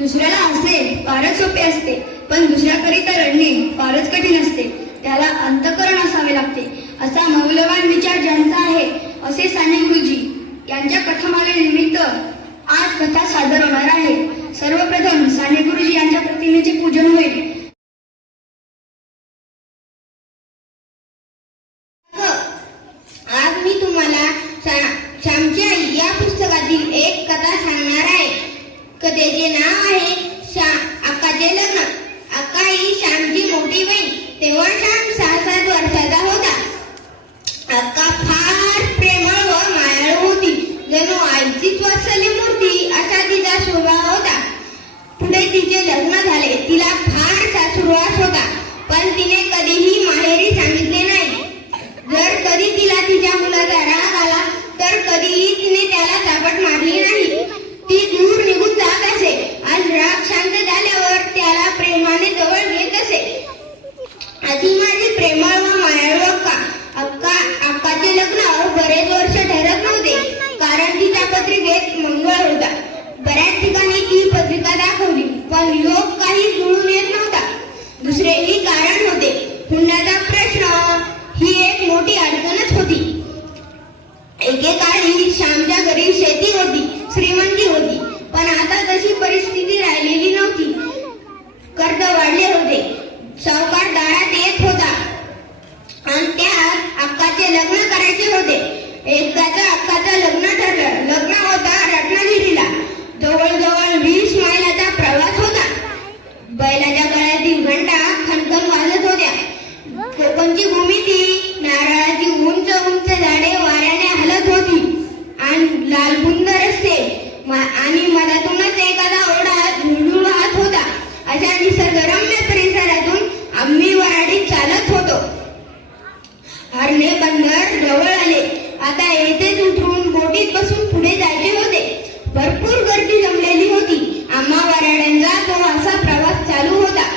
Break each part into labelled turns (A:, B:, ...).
A: दुसऱ्याला असे फारच सोपे असते पण दुसऱ्याकरिता रडणे फारच कठीण असते. त्याला अंतकरण असावे लागते. असा मौल्यवान विचार ज्यांचा आहे असे साने गुरुजी यांच्या कथामालेनिमित्त आज कथा सादर होणार आहे. सर्वप्रथम साने गुरुजी यांच्या प्रतिमेचे पूजन होईल
B: आज मी तुम्हाला शा- श्यामची आई या पुस्तकातील एक कथा सांगणार आहे कथेचे नाव आहे श्या अक्काचे लग्न अक्का ही श्यामची मोठी बहीण तेव्हा श्याम सहा सात वर्षाचा होता अक्का फार प्रेमळ व मायाळू होती जणू आईचीच वात्सल्य मूर्ती असा तिचा स्वभाव होता पुढे तिचे लग्न झाले तिला फार सासुरवास होता पण तिने कधीही माहेरी सांगितले नाही. जर कधी तिला तिच्या मुलाचा राग आला तर कधीही तिने त्याला चापट मारली नाही. ती दूर निघून जात असे. आज राग शांत झाल्यावर त्याला प्रेमाने जवळ घेत असे. आधी माझी प्रेमळ व मायाळू अक्का. अक्का अक्काचे लग्न बरेच वर्ष ठरत नव्हते. कारण तिच्या पत्रिकेत मंगळ होता. बऱ्याच ठिकाणी ती पत्रिका दाखवली. योग काही जुळून येत नव्हता. दुसरेही कारण होते. पुण्याचा प्रश्न ही एक मोठी अडचणच होती. एकेकाळी श्यामच्या घरी शेती होती श्रीमंती होती. पण आता तशी परिस्थिती राहिलेली नव्हती. कर्ज वाढले होते. सावकार दारात येत होता. आणि त्या अक्काचे लग्न करायचे होते. एकदाचं अक्काचं आणि लालबुंद रस्ते आणि मधातूनच एखादा ओढा झुळझुळ वाहत होता अशा निसर्गरम्य परिसरातून आम्ही वराडीत चालत होतो. हरणे बंदर जवळ आले. आता येथेच उतरून बोटीत बसून पुढे जायचे होते. भरपूर गर्दी जमलेली होती. आम्हा वराड्यांचा तो असा प्रवास चालू होता.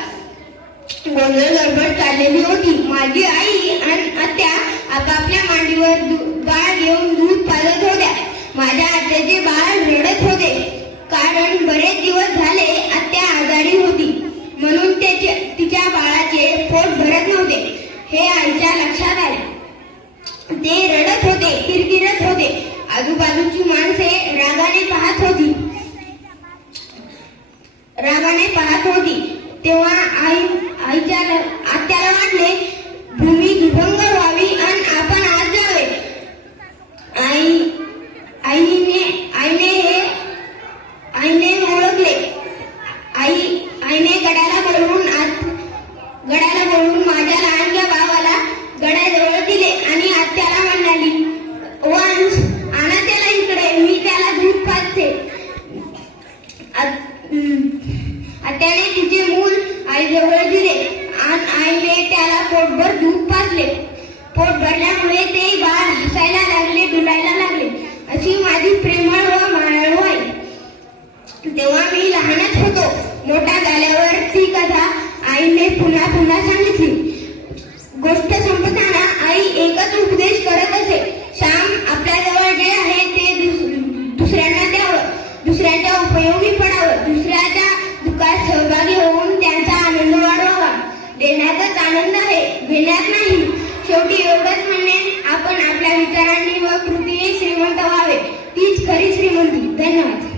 B: गोंधळ गडबड चाललेली होती. माझी आई आणि आत्या आपापल्या मांडीवर दू- बाळ घेऊन दूध पाजत होत्या माझ्या आत्याचे बाळ रडत होते कारण बरेच दिवस झाले आत्या आजारी होती तिच्या बाळाचे पोट भरत नव्हते. हे आईच्या लक्षात आले. ते रडत होते किरकिरत होते. आजूबाजूची माणसे रागाने पाहत होती. रागाने पाहत होती. तेव्हा आई आईच्या ल- आत्याला वाटले भूमी दुभंग व्हावी आणि आपण आज जावे आई आईने आईने हे आईने ओळखले आई आईने गड्याला बोलवून आत गड्याला माझ्या लहानग्या भावाला गड्याजवळ दिले आणि आत्याला म्हणाली वंश आणा त्याला इकडे मी त्याला दूध पाजते. आत्याने तिचे मूल आईजवळ दिले आणि आईने त्याला पोटभर दूध पाजले. पोट भरल्यामुळे ते बाळ हसायला लागले डुलायला लागले. अशी माझी प्रेमळ व मायाळू आई तेव्हा मी लहानच होतो मोठा झाल्यावर ती कथा आईने पुन्हा पुन्हा सांगितली गोष्ट संपताना आई उपदेश करत असे. श्याम आपल्याजवळ जे आहे ते दुस- दुसऱ्यांना द्यावं. दुसऱ्याच्या उपयोगी पडावं. दुसऱ्याच्या दुःखात सहभागी होऊन त्यांचा आनंद वाढवावा. देण्यातच आनंद आहे घेण्यात नाही. शेवटी एवढंच म्हणणे आपण आपल्या विचारांनी व कृतीने श्रीमंत व्हावे. तीच खरी श्रीमंती. धन्यवाद.